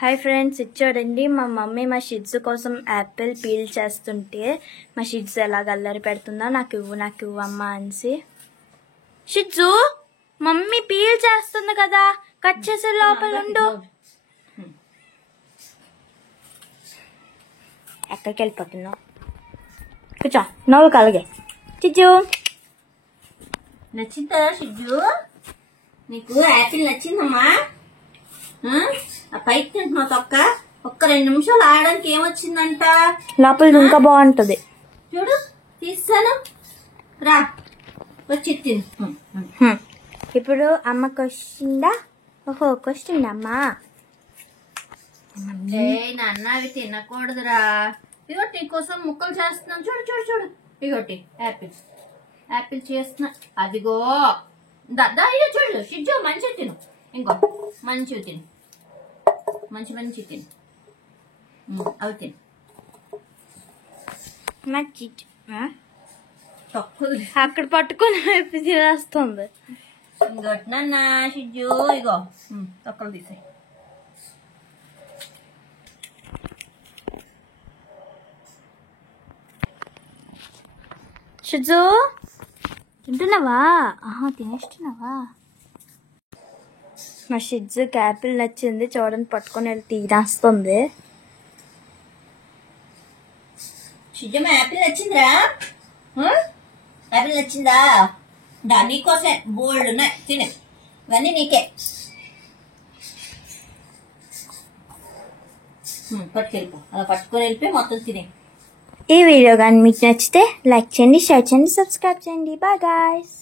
Hi friends, ఇది చూడండి. మా మమ్మీ మా షిడ్స్ కోసం యాపిల్ పీల్ చేస్తుంటే మా షిడ్స్ ఎలా అల్లరి పెడుతుందో నాకు ఇవ్వు అమ్మ అనేసి. షిడ్జు, మమ్మీ పీల్ చేస్తుంది కదా, కట్ చేసే లోపల ఉండు. ఎక్కడికి వెళ్ళిపోతున్నావు? కూర్చో, నవ్వు కలగే. షిడ్జు నచ్చిందా? షిడ్జు నీకు యాపిల్ నచ్చిందమ్మా? ఆ పైకి తింటున్నావు తొక్క. ఒక్క 2 నిమిషాలు ఆడడానికి ఏమొచ్చిందంట? లోపల ఇంకా బాగుంటది. చూడు, తీస్తాను రా, వచ్చి తిను. ఇప్పుడు అమ్మకి వచ్చిందా? ఓహో, వచ్చిందమ్మా. నాన్న అవి తినకూడదురా. ఇగోటి నీకోసం ముక్కలు చేస్తున్నాను. చూడు చూడు చూడు, ఇగోటి యాపిల్ యాపిల్ చేస్తున్నా. అదిగో ఇగో చూడు షిడ్జు, మంచిగా తిను. ఇంకో మంచిగా తిను, మంచి తిను. అవి తిను. అక్కడ పట్టుకుని తినేస్తుంది. ఇంకోటి నాన్న షిడ్జు, ఇగో తొక్కలు తీసాయి. షిడ్జు, తింటున్నావా? తినేస్తున్నావా? మా షిడ్జుకి యాపిల్ నచ్చింది, చూడండి, పట్టుకొని వెళ్ళి తినేస్తుంది. షిడ్జమ్మ, యాపిల్ నచ్చిందిరా? యాపిల్ నచ్చిందా? నీకోసమే బోల్డ్ ఉన్నాయి, తినే. ఇవన్నీ నీకే. పట్టుకెళ్ళిపో, అలా పట్టుకొని వెళ్ళిపోయి మొత్తం తినే. ఈ వీడియో కానీ మీకు నచ్చితే లైక్ చేయండి, షేర్ చేయండి, సబ్స్క్రైబ్ చేయండి. Bye guys.